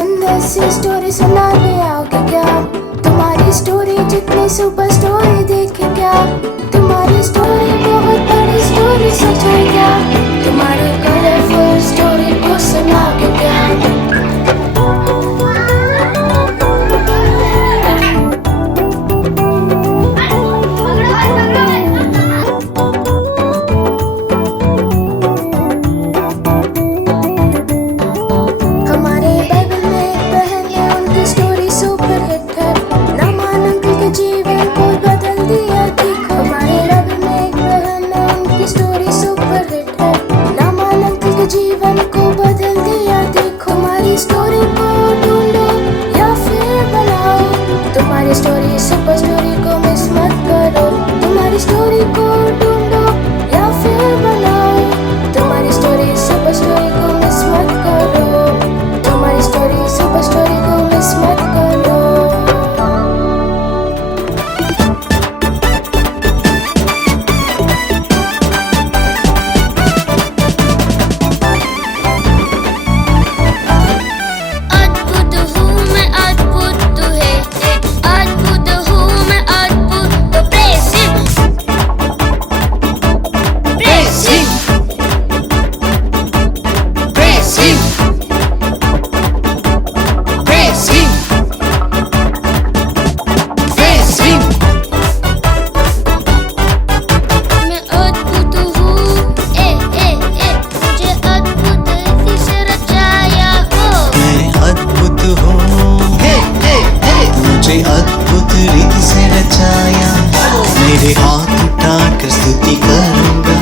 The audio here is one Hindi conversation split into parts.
सुंदर सी स्टोरी सुनाने आओगे क्या? तुम्हारी स्टोरी जितनी सुपर स्टोरी देखे क्या? तुम्हारी स्टोरी बहुत बड़ी स्टोरी सच है क्या? तुम्हारी कलरफुल स्टोरी को सुनाओगे क्या? जीवन को बदल दिया देखो। हमारी स्टोरी को ढूंढो या फिर बनाओ। तुम्हारी स्टोरी सुपर स्टोरी को मिस मत करो। तुम्हारी स्टोरी को ढूंढो या फिर बनाओ। तुम्हारी स्टोरी सुपर स्टोरी को मिस मत करो। तुम्हारी स्टोरी सुपर स्टोरी को मिस मत करो। अद्भुत रीति से रचाया, मेरे हाथ उठाकर स्तुति करूंगा,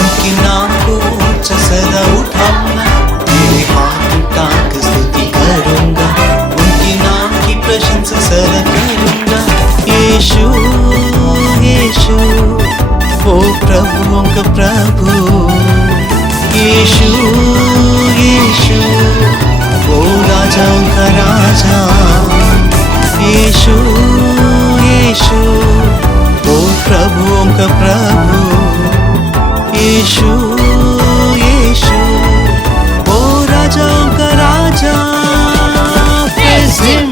उनके नाम को ऊंचा सदा उठाऊंगा। मेरे हाथ उठाकर स्तुति करूंगा, उनके नाम की प्रशंसा सदा करूंगा। यीशु यीशु वो प्रभुओं का प्रभु, यीशु यीशु वो राजाओं का राजा। यीशु यीशु वो प्रभुओं का प्रभु, यीशु यीशु वो राजाओं का राजा। Praise him।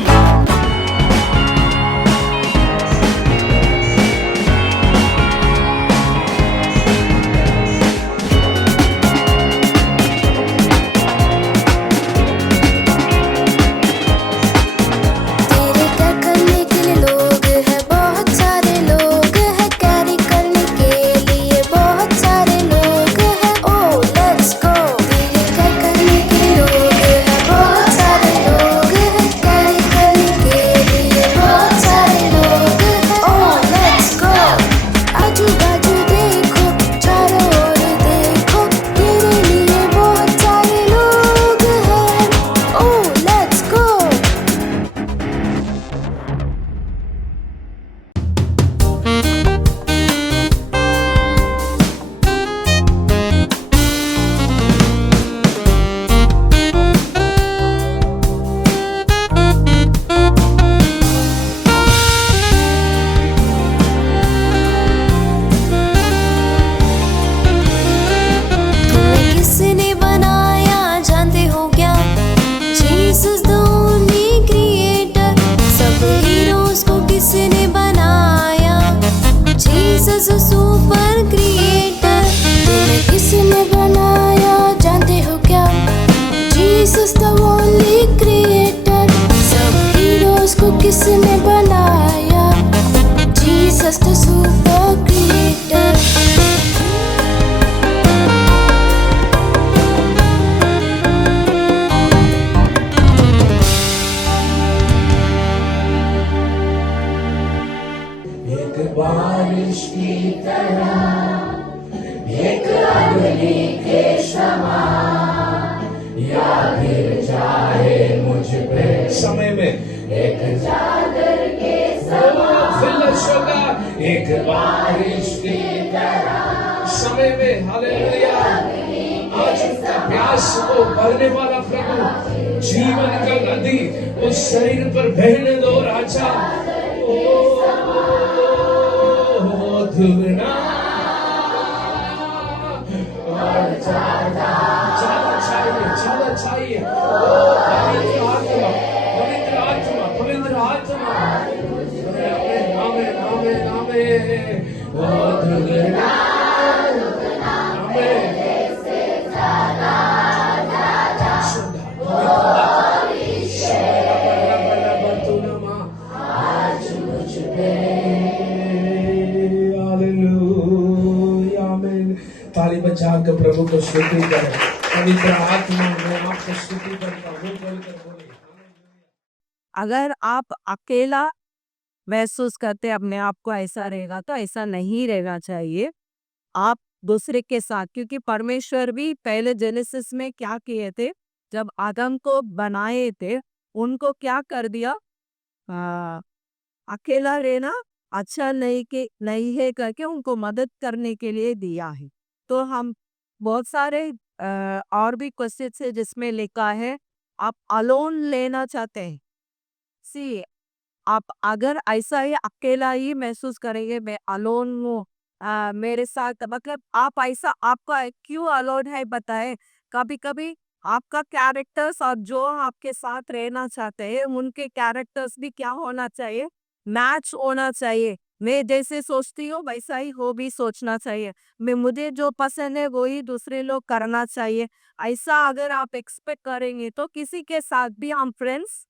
सुपर क्रिएटर तुम्हें किसने बनाया जानते हो क्या? Jesus the only creator. सब हीरोज को किसने बनाया? Jesus the super creator. बारिश की तरह एक अग्नि के समान या गिर जाए मुझ पे समय में एक चादर के समान। एक बारिश की तरह समय में। हालेलुया। आज उनका प्यास को भरने वाला प्रभु जीवन का नदी उस शरीर पर बहने दो राजा। दुगना और ज्यादा चाहिए। जाकर प्रभु को स्तुति करें। पवित्र आत्मा में आपको स्तुति करता हूँ, बोलकर बोले। अगर आप अकेला महसूस करते अपने आप को ऐसा रहेगा तो ऐसा नहीं रहना चाहिए। आप दूसरे के साथ, क्योंकि परमेश्वर भी पहले जेनेसिस में क्या किए थे, जब आदम को बनाए थे उनको क्या कर दिया, अकेला रहना अच्छा नहीं है करके उनको मदद करने के लिए दिया है। तो हम बहुत सारे और भी क्वेश्चन है जिसमें लिखा है आप अलोन लेना चाहते हैं, सी आप अगर ऐसा ही अकेला ही महसूस करेंगे, मैं अलोन हूँ, मेरे साथ, मतलब आप ऐसा, आपका क्यों अलोन है बताए। कभी कभी आपका कैरेक्टर्स और जो आपके साथ रहना चाहते हैं उनके कैरेक्टर्स भी क्या होना चाहिए, मैच होना चाहिए। मैं जैसे सोचती हूँ वैसा ही वो भी सोचना चाहिए। मुझे जो पसंद है वही दूसरे लोग करना चाहिए। ऐसा अगर आप एक्सपेक्ट करेंगे तो किसी के साथ भी हम फ्रेंड्स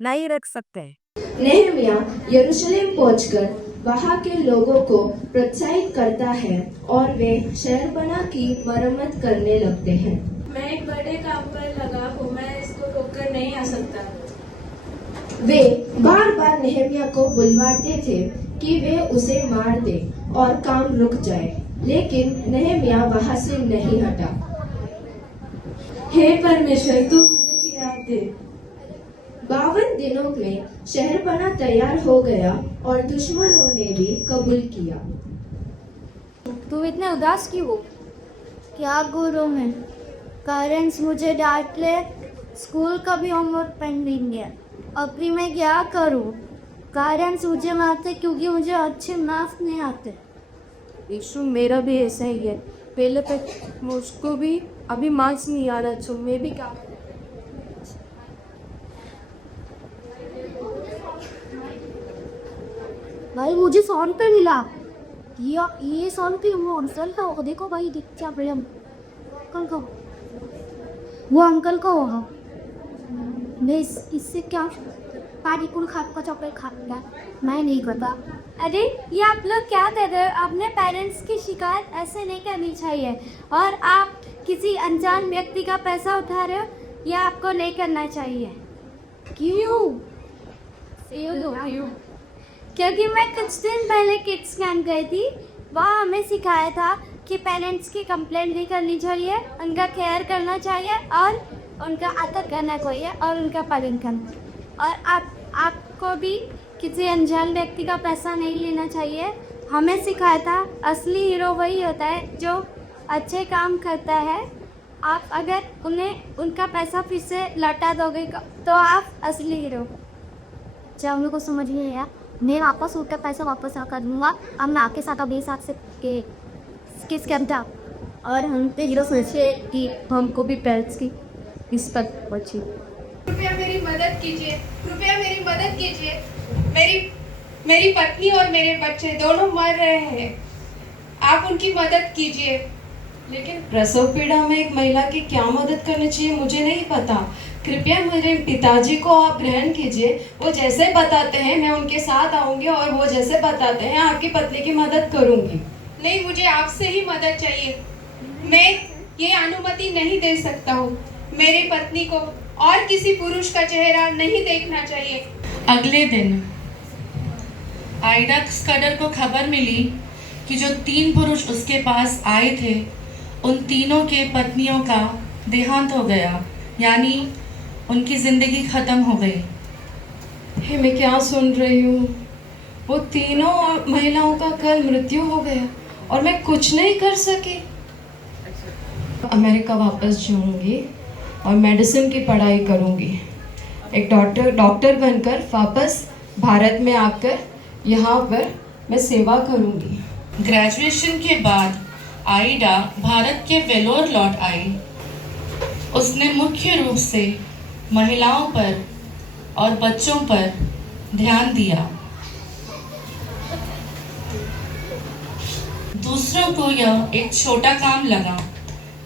नहीं रख सकते। नेहमिया यरूशलेम पहुंचकर वहां के लोगों को प्रोत्साहित करता है और वे शहरपनाह की मरम्मत करने लगते हैं। मैं एक बड़े काम पर लगा हूँ, मैं इसको रोककर नहीं आ सकता। वे बार बार नेहमिया को बुलवाते थे कि वे उसे मार दे और काम रुक जाए, लेकिन नेहमिया वहां से नहीं हटा। हे परमेश्वर, तू मुझे हिरात दे। 52 दिनों में शहरपनाह तैयार हो गया और दुश्मनों ने भी कबूल किया। तू इतने उदास क्यों हो? क्या गुरु में पेरेंट्स मुझे डांट ले, स्कूल का भी होमवर्क पेंडिंग है, अभी मैं क्या करूं? पेरेंट्स मुझे मारते क्योंकि मुझे अच्छे मार्क्स नहीं आते। यीशु, मेरा भी ऐसा ही है, पहले मुझको भी अभी मार्क्स नहीं आ रहा, तो मैं भी क्या। भाई मुझे सॉन्ग पे मिला, ये सॉन्ग पे वो अंकल का होगा, देखो भाई दिख क्या प्रेम अंकल का, वो अंकल का होगा। मैं इससे क्या पानीपुरी खाप का चॉकलेट खाता, मैं नहीं करता। अरे ये आप लोग क्या कर रहे हो? अपने पेरेंट्स की शिकायत ऐसे नहीं करनी चाहिए, और आप किसी अनजान व्यक्ति का पैसा उठा रहे हो, यह आपको नहीं करना चाहिए। क्यों? क्योंकि मैं कुछ दिन पहले किड्स कैंप गई थी, वहाँ हमें सिखाया था कि पेरेंट्स की कंप्लेंट भी करनी चाहिए, उनका केयर करना चाहिए और उनका आदर करना चाहिए और उनका पालन करना। और आपको भी किसी अनजान व्यक्ति का पैसा नहीं लेना चाहिए। हमें सिखाया था असली हीरो वही होता है जो अच्छे काम करता है। आप अगर उन्हें उनका पैसा फिर से लौटा दोगे तो आप असली हीरो। जब हम लोग को समझ नहीं आया, मैं वापस उठकर पैसा वापस कर दूँगा। अब मैं आपके साथ अभी साथ से किस कैम था, और हम पे हीरो सोचे कि हमको भी पेरेंट्स की रिस्पेक्ट बची। कृपया मेरी मदद कीजिए, कृपया मेरी मदद कीजिए। मेरी पत्नी और मेरे बच्चे दोनों मर रहे हैं, आप उनकी मदद कीजिए। लेकिन प्रसव पीड़ा में एक महिला की क्या मदद करनी चाहिए मुझे नहीं पता। कृपया मेरे पिताजी को आप ग्रहण कीजिए, वो जैसे बताते हैं मैं उनके साथ आऊंगी और वो जैसे बताते हैं आपकी पत्नी की मदद करूंगी। नहीं, मुझे आपसे ही मदद चाहिए। मैं ये अनुमति नहीं दे सकता हूँ। मेरी पत्नी को और किसी पुरुष का चेहरा नहीं देखना चाहिए। अगले दिन आइडा स्कडर को खबर मिली कि जो 3 पुरुष उसके पास आए थे उन तीनों के पत्नियों का देहांत हो गया, यानी उनकी ज़िंदगी ख़त्म हो गई। हे, मैं क्या सुन रही हूँ? वो तीनों महिलाओं का कल मृत्यु हो गया और मैं कुछ नहीं कर सकी। अमेरिका वापस जाऊंगी और मेडिसिन की पढ़ाई करूंगी। एक डॉक्टर बनकर वापस भारत में आकर यहाँ पर मैं सेवा करूंगी। ग्रेजुएशन के बाद आइडा भारत के वेलोर लौट आई। उसने मुख्य रूप से महिलाओं पर और बच्चों पर ध्यान दिया। दूसरों को यह एक छोटा काम लगा,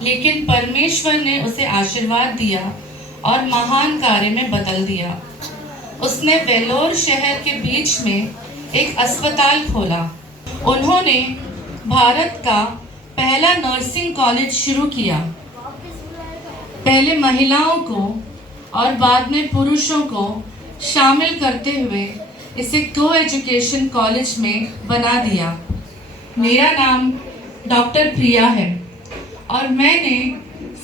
लेकिन परमेश्वर ने उसे आशीर्वाद दिया और महान कार्य में बदल दिया। उसने वेलोर शहर के बीच में एक अस्पताल खोला। उन्होंने भारत का पहला नर्सिंग कॉलेज शुरू किया। पहले महिलाओं को और बाद में पुरुषों को शामिल करते हुए इसे को एजुकेशन कॉलेज में बना दिया। मेरा नाम डॉक्टर प्रिया है और मैंने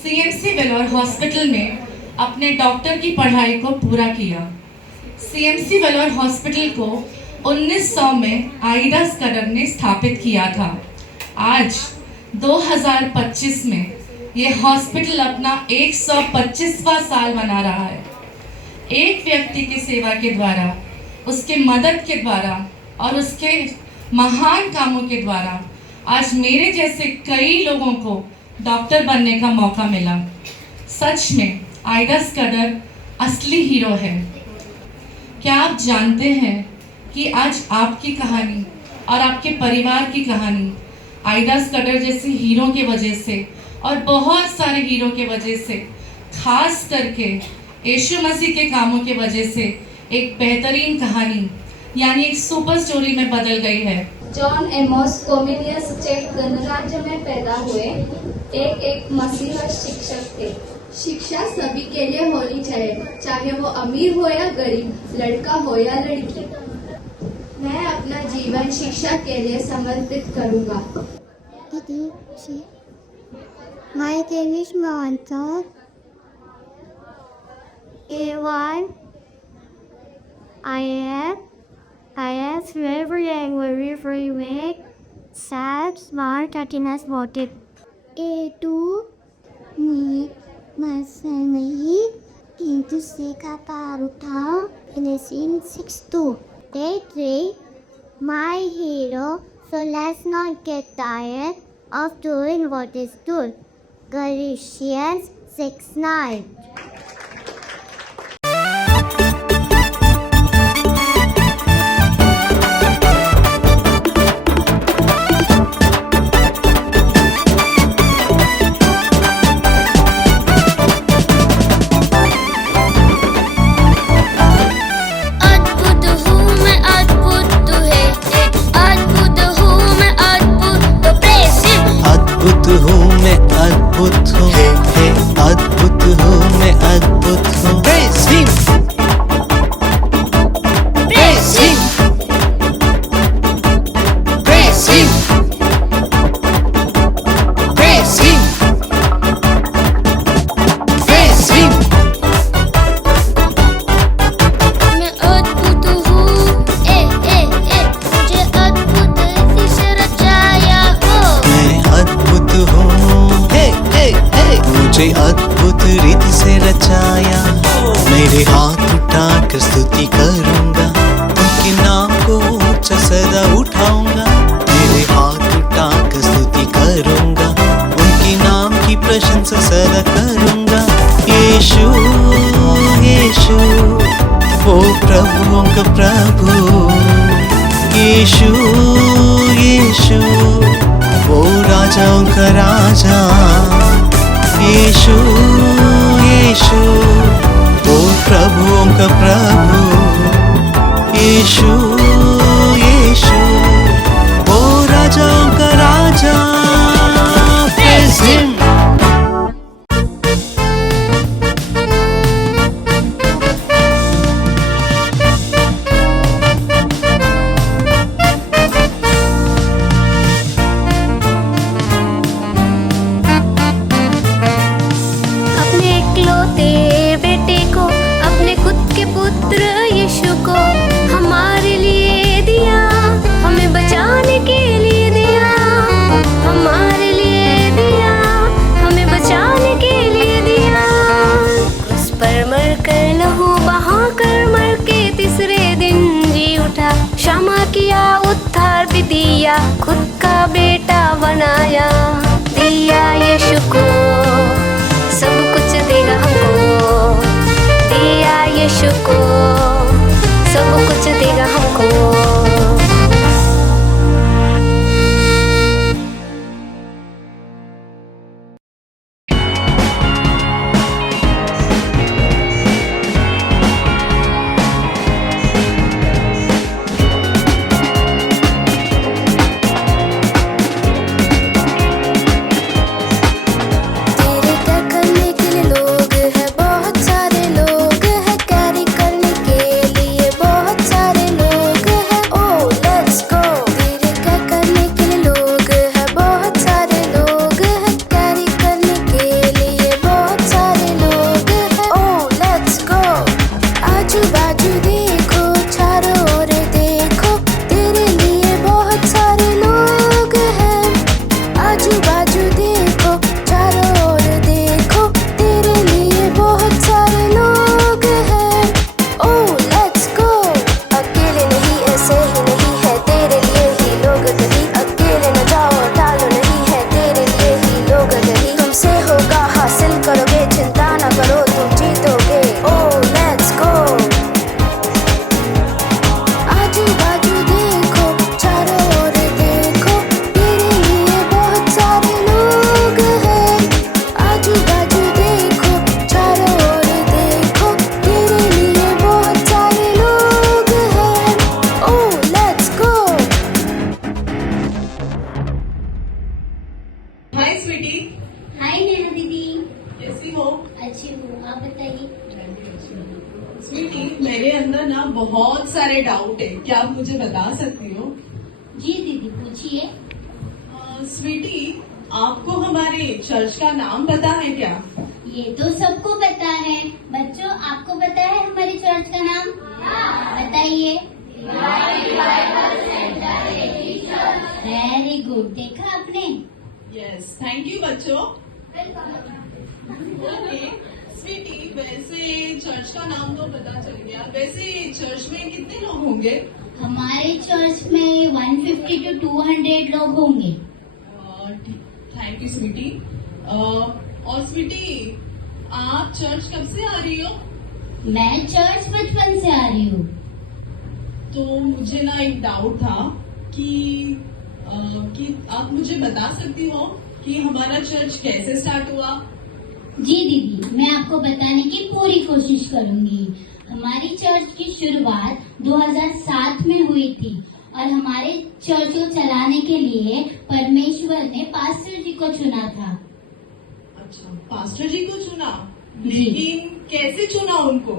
सीएमसी वेलोर हॉस्पिटल में अपने डॉक्टर की पढ़ाई को पूरा किया। सीएमसी वेलोर हॉस्पिटल को 1900 में आइडा स्कदर ने स्थापित किया था। आज 2025 में ये हॉस्पिटल अपना 125वां साल मना रहा है। एक व्यक्ति की सेवा के द्वारा, उसके मदद के द्वारा और उसके महान कामों के द्वारा आज मेरे जैसे कई लोगों को डॉक्टर बनने का मौका मिला। सच में आइडा स्कदर असली हीरो है। क्या आप जानते हैं कि आज आपकी कहानी और आपके परिवार की कहानी आइडा स्कदर जैसे हीरो की वजह से और बहुत सारे हीरो के वजह से, खास करके यीशु मसीह के कामों की वजह से एक बेहतरीन कहानी यानी एक सुपर स्टोरी में बदल गई है। जॉन एमोस कोमिनियस चेक गणराज्य में पैदा हुए एक मसीह शिक्षक थे। शिक्षा सभी के लिए होनी चाहिए, चाहे वो अमीर हो या गरीब, लड़का हो या लड़की। मैं अपना जीवन शिक्षा के लिए समर्पित करूंगा। My name is Moanta. A1. I am very angry, very weak, sad, smart, happiness, motive. A2. Me, my family, into Sika Paruta, in a scene 6-2. A3. My hero, so let's not get tired of doing what is good. Galatians 6:9. अद्भुत रीति से रचाया, मेरे हाथ उठाकर स्तुति करूंगा, उनके नाम को ऊंचा सदा उठाऊंगा। मेरे हाथ उठाकर स्तुति करूंगा, उनके नाम की प्रशंसा सदा करूंगा। यीशु यीशु वो प्रभुओं का प्रभु, यीशु यीशु वो राजाओं का राजा। यीशु यीशु वो प्रभुओं का प्रभु, यीशु यीशु वो राजाओं का राजा। Praise him. खुद का बेटा बनाया, दिया यीशु को सब कुछ देगा हमको, दिया यीशु को सब कुछ देगा हमको। बाजू देखो, चारों ओर देखो, तेरे लिए बहुत सारे लोग हैं। आजू बाजू देखो, चारों ओर देखो, तेरे लिए बहुत सारे लोग हैं। ओह लेट्स गो, अकेले नहीं, ऐसे ही नहीं है, तेरे लिए ही लोग कहीं। अकेले न जाओ, टालो नहीं है, तेरे लिए ही लोग कहीं। तुमसे होगा, हासिल करोगे, चिंता ना करो, तुम जीतोगे। ओह लेट्स गो। आजू बाजू देखो, चारों ओर देखो, तेरे लिए बहुत सारे लोग हैं। आजू बाजू देखो, चारों ओर देखो, तेरे लिए बहुत सारे लोग हैं। Oh let's go. Hi sweetie, hi Neha दीदी, कैसी हो? अच्छी हूँ, आप बताइए। स्वीटी, मेरे अंदर ना बहुत सारे डाउट है, क्या आप मुझे बता सकती हो? जी दीदी पूछिए। स्वीटी, आपको हमारे चर्च का नाम पता है क्या? ये तो सबको पता है। बच्चों, आपको पता है हमारे चर्च का नाम? बताइए। वेरी गुड, देखा आपने। यस, थैंक यू बच्चों। ओके स्वीटी, वैसे चर्च का नाम तो पता चल गया, वैसे चर्च में कितने लोग होंगे? हमारे चर्च में 150 to 200 लोग होंगे। Thank you sweetie. और स्वीटी, आप चर्च कब से आ रही हो? मैं चर्च बचपन से आ रही हूँ। तो मुझे ना एक डाउट था कि आप मुझे बता सकती हो कि हमारा चर्च कैसे स्टार्ट हुआ? जी दीदी, मैं आपको बताने की पूरी कोशिश करूंगी। हमारी चर्च की शुरुआत 2007 में हुई थी और हमारे चर्च को चलाने के लिए परमेश्वर ने पास्टर जी को चुना था। अच्छा, पास्टर जी को चुना, जी। लेकिन कैसे चुना उनको?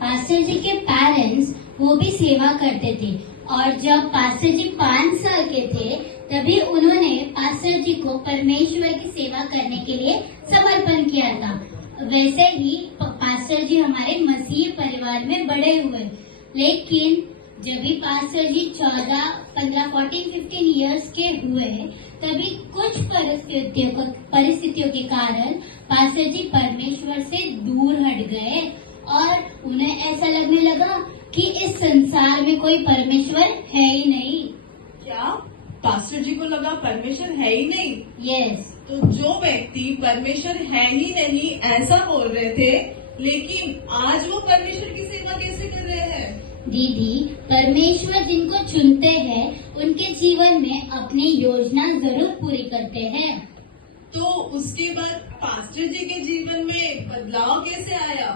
पास्टर जी के पेरेंट्स वो भी सेवा करते थे और जब पास्टर जी 5 साल के थे तभी उन्होंने पास्टर जी को परमेश्वर की सेवा करने के लिए समर्पण किया था। वैसे ही पास्टर जी हमारे मसीह परिवार में बड़े हुए, लेकिन जब भी पास्टर जी 14, 15, 14, 15 इयर्स के हुए तभी कुछ परिस्थितियों के कारण पास्टर जी परमेश्वर से दूर हट गए और उन्हें ऐसा लगने लगा कि इस संसार में कोई परमेश्वर है ही नहीं। क्या पास्टर जी को लगा परमेश्वर है ही नहीं? यस। तो जो व्यक्ति परमेश्वर है ही नहीं ऐसा बोल रहे थे, लेकिन आज वो परमेश्वर की सेवा कैसे कर रहे हैं? दीदी, परमेश्वर जिनको चुनते हैं उनके जीवन में अपनी योजना जरूर पूरी करते हैं। तो उसके बाद पास्टर जी के जीवन में बदलाव कैसे आया?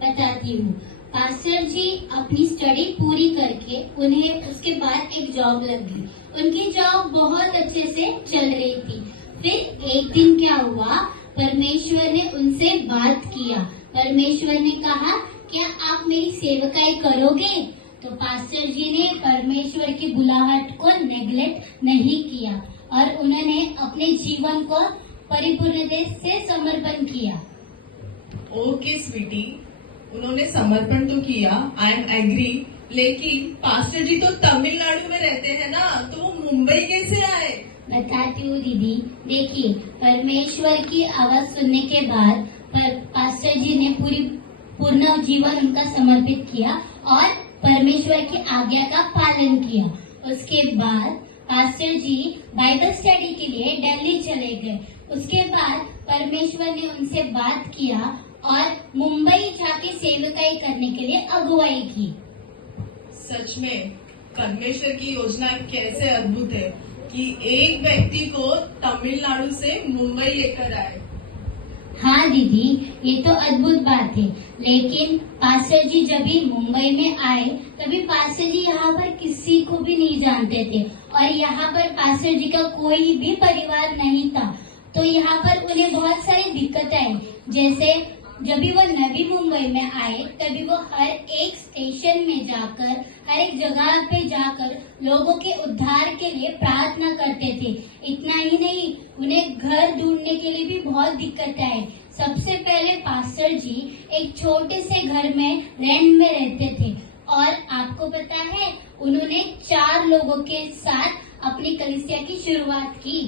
बताती हूँ। पास्टर जी अपनी स्टडी पूरी करके उन्हें उसके बाद एक जॉब लगी। उनकी जॉब बहुत अच्छे से चल रही थी। फिर एक दिन क्या हुआ, परमेश्वर ने उनसे बात किया। परमेश्वर ने कहा, क्या आप मेरी सेवकाई करोगे? तो पास्टर जी ने परमेश्वर की बुलाहट को नेग्लेक्ट नहीं किया और उन्होंने अपने जीवन को परिपूर्णता से समर्पण किया। ओके स्वीटी, उन्होंने समर्पण तो किया, आई एम एग्री, लेकिन पास्टर जी तो तमिलनाडु में रहते हैं ना, तो वो मुंबई कैसे आए? बताती हूँ दीदी। देखिए, परमेश्वर की आवाज सुनने के बाद पास्टर जी ने पूर्ण जीवन उनका समर्पित किया और परमेश्वर की आज्ञा का पालन किया। उसके बाद पास्टर जी बाइबल स्टडी के लिए दिल्ली चले गए। उसके बाद परमेश्वर ने उनसे बात किया और मुंबई जाके सेवकाई करने के लिए अगुवाई की। सच में परमेश्वर की योजना कैसे अद्भुत है कि एक व्यक्ति को तमिलनाडु से मुंबई लेकर आए। हाँ दीदी, ये तो अद्भुत बात है। लेकिन पास्टर जी जब भी मुंबई में आए तभी पास्टर जी यहाँ पर किसी को भी नहीं जानते थे और यहाँ पर पास्टर जी का कोई भी परिवार नहीं था। तो यहाँ पर उन्हें बहुत सारी दिक्कतें आई। जैसे जब भी वो नवी मुंबई में आए तभी वो हर एक स्टेशन में जाकर, हर एक जगह पे जाकर लोगों के उद्धार के लिए प्रार्थना करते थे। इतना ही नहीं, उन्हें घर ढूंढने के लिए भी बहुत दिक्कत आई। सबसे पहले पास्टर जी एक छोटे से घर में रेंट में रहते थे और आपको पता है उन्होंने 4 लोगों के साथ अपनी कलीसिया की शुरुआत की।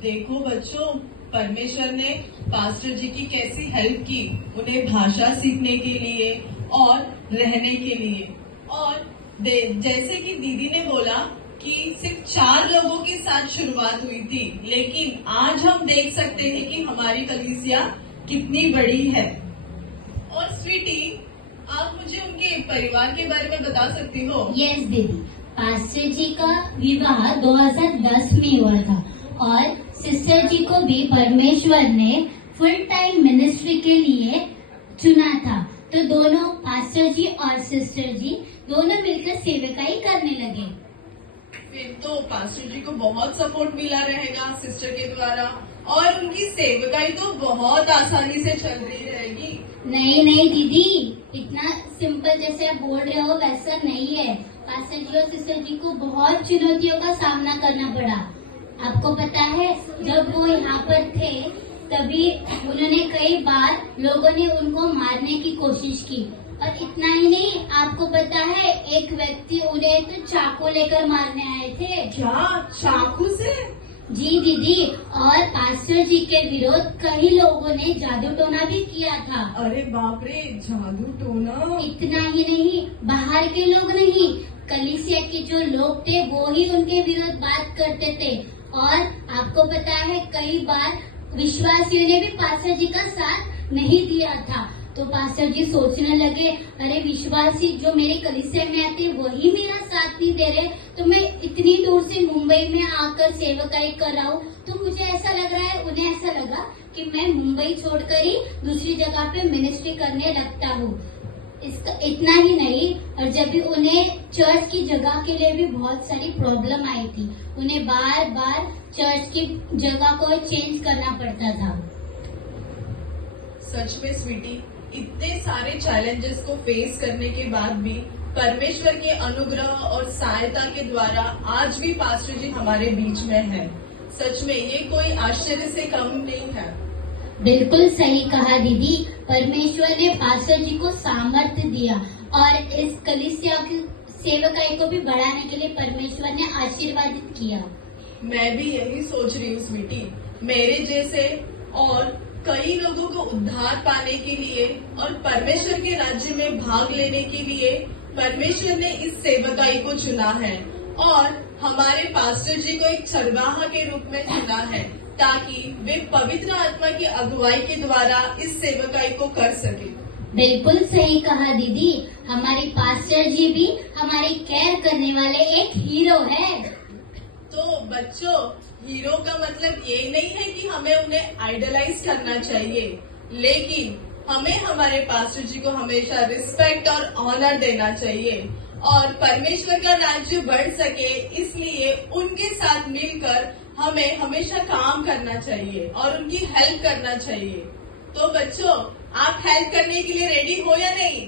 देखो बच्चों, परमेश्वर ने पास्टर जी की कैसी हेल्प की, उन्हें भाषा सीखने के लिए और रहने के लिए। और जैसे कि दीदी ने बोला कि सिर्फ 4 लोगों के साथ शुरुआत हुई थी, लेकिन आज हम देख सकते हैं कि हमारी कलीसिया कितनी बड़ी है। और स्वीटी, आप मुझे उनके परिवार के बारे में बता सकती हो? यस दीदी, पास्टर जी का विवाह 2010 में हुआ था और सिस्टर जी को भी परमेश्वर ने फुल टाइम मिनिस्ट्री के लिए चुना था। तो दोनों पास्टर जी और सिस्टर जी दोनों मिलकर सेवकाई करने लगे। फिर तो पास्टर जी को बहुत सपोर्ट मिला रहेगा सिस्टर के द्वारा, और उनकी सेवकाई तो बहुत आसानी से चल रही रहेगी। नहीं दीदी, इतना सिंपल जैसे आप बोल रहे हो वैसा नहीं है। पास्टर जी और सिस्टर जी को बहुत चुनौतियों का सामना करना पड़ा। आपको पता है जब वो यहाँ पर थे तभी उन्होंने कई बार लोगों ने उनको मारने की कोशिश की, और इतना ही नहीं, आपको पता है एक व्यक्ति उन्हें तो चाकू लेकर मारने आए थे। क्या चाकू से? जी दीदी, और पास्टर जी के विरोध कई लोगों ने जादू टोना भी किया था। अरे बाप रे, जादू टोना! इतना ही नहीं, बाहर के लोग नहीं, कलीसिया के जो लोग थे वो ही उनके विरोध बात करते थे। और आपको पता है कई बार विश्वासियों ने भी पास्टर जी का साथ नहीं दिया था। तो पास्टर जी सोचने लगे, अरे विश्वासी जो मेरे कलीसिया में आते वही मेरा साथ नहीं दे रहे, तो मैं इतनी दूर से मुंबई में आकर सेवकाई कर रहा हूँ। तो मुझे ऐसा लग रहा है, उन्हें ऐसा लगा कि मैं मुंबई छोड़कर ही दूसरी जगह पे मिनिस्ट्री करने लगता हूँ। इसका इतना ही नहीं, और जब भी उन्हें चर्च की जगह के लिए भी बहुत सारी प्रॉब्लम आई थी, उन्हें बार बार चर्च की जगह को चेंज करना पड़ता था। सच में स्वीटी, इतने सारे चैलेंजेस को फेस करने के बाद भी परमेश्वर के अनुग्रह और सहायता के द्वारा आज भी पास्टर जी हमारे बीच में है। सच में ये कोई आश्चर्य से कम नहीं है। बिल्कुल सही कहा दीदी, परमेश्वर ने पास्टर जी को सामर्थ्य दिया और इस कलीसिया की सेवकाई को भी बढ़ाने के लिए परमेश्वर ने आशीर्वादित किया। मैं भी यही सोच रही हूँ स्वीटी, मेरे जैसे और कई लोगों को उद्धार पाने के लिए और परमेश्वर के राज्य में भाग लेने के लिए परमेश्वर ने इस सेवकाई को चुना है, और हमारे पास्टर जी को एक चरवाहा के रूप में चुना है ताकि वे पवित्र आत्मा की अगुवाई के द्वारा इस सेवकाई को कर सके। बिल्कुल सही कहा दीदी, हमारे पास्टर जी भी हमारे केयर करने वाले एक हीरो है। तो बच्चों, हीरो का मतलब ये नहीं है कि हमें उन्हें आइडलाइज करना चाहिए, लेकिन हमें हमारे पास्टर जी को हमेशा रिस्पेक्ट और ऑनर देना चाहिए, और परमेश्वर का राज्य बढ़ सके इसलिए उनके साथ मिलकर हमें हमेशा काम करना चाहिए और उनकी हेल्प करना चाहिए। तो बच्चों, आप हेल्प करने के लिए रेडी हो या नहीं?